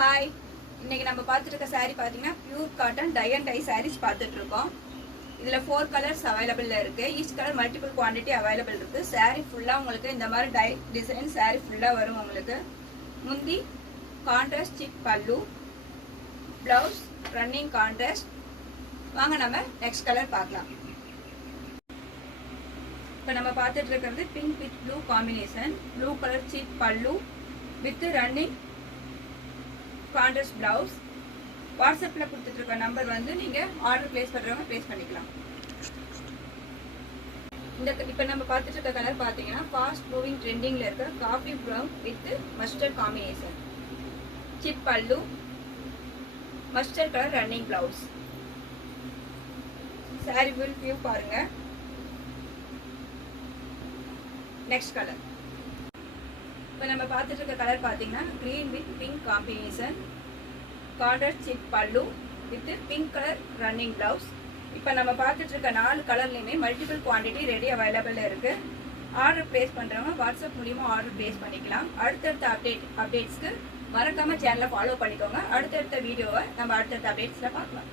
Hi, இன்னைக்கு நம்ம பார்த்துட்டு இருக்க saree பார்த்தீங்கன்னா pure cotton tie and dye sarees பார்த்துட்டு இருக்கோம். இதில் 4 கலர்ஸ் அவைலபிளில் இருக்குது. Each colour multiple quantity available இருக்குது. saree ஃபுல்லாக உங்களுக்கு இந்த மாதிரி டை டிசைன் saree ஃபுல்லாக வரும். உங்களுக்கு முந்தி கான்ட்ராஸ்ட் சிக் பல்லு, ப்ளவுஸ் ரன்னிங் கான்ட்ராஸ்ட். வாங்க நம்ம நெக்ஸ்ட் கலர் பார்க்கலாம். இப்போ நம்ம பார்த்துட்டு இருக்கிறது pink with blue combination. Blue colour சிக் பல்லு வித் ரன்னிங் கான்ட்ராஸ்ட் பிளவுஸ். வாட்ஸ்அப்பில் கொடுத்துட்டு இருக்க நம்பர் வந்து நீங்கள் ஆர்டர் பிளேஸ் பண்ணுறவங்க பிளேஸ் பண்ணிக்கலாம். இப்போ நம்ம பார்த்துட்டு இருக்க கலர் பார்த்தீங்கன்னா ஃபாஸ்ட் மூவிங் ட்ரெண்டிங்கில் இருக்க coffee brown with mustard combination. சிப் pallu, mustard colour running blouse. Sari full view பாருங்க. நெக்ஸ்ட் கலர் இப்போ நம்ம பார்த்துட்டு இருக்க கலர் பார்த்தீங்கன்னா green with pink combination. Contrast சிக் பல்லு with pink colour running blouse. இப்போ நம்ம பார்த்துட்டு இருக்க 4 கலர்லையுமே மல்டிபிள் குவான்டிட்டி ரெடி அவைலபிள் இருக்கு. ஆர்டர் பிளேஸ் பண்ணுறவங்க வாட்ஸ்அப் மூலியமா ஆர்டர் பிளேஸ் பண்ணிக்கலாம். அடுத்தடுத்த அப்டேட்ஸ்க்கு மறக்காம சேனலை ஃபாலோ பண்ணிக்கோங்க. அடுத்தடுத்த வீடியோவை நம்ம அடுத்தடுத்த அப்டேட்ஸில் பார்க்கலாம்.